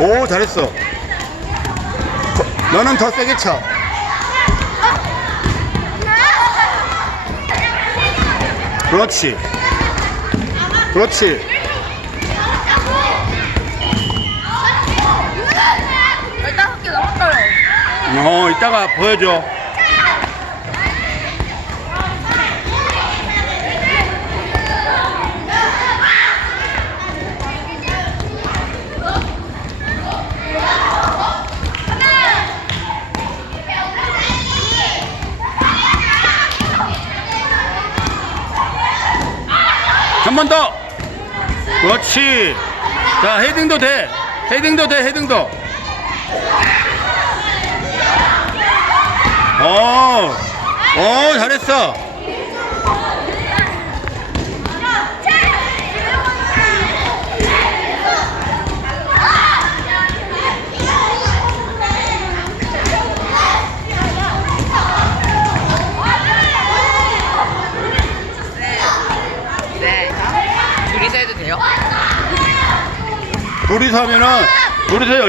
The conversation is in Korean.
오, 잘했어. 너는 더 세게 쳐. 그렇지. 그렇지. 일단 학교 나왔어요. 이따가 보여줘. 한 번 더. 그렇지. 자, 헤딩도 돼. 헤딩도 돼. 헤딩도. 잘했어. 네. 둘이서 해도 돼요? 둘이서 하면은, 둘이서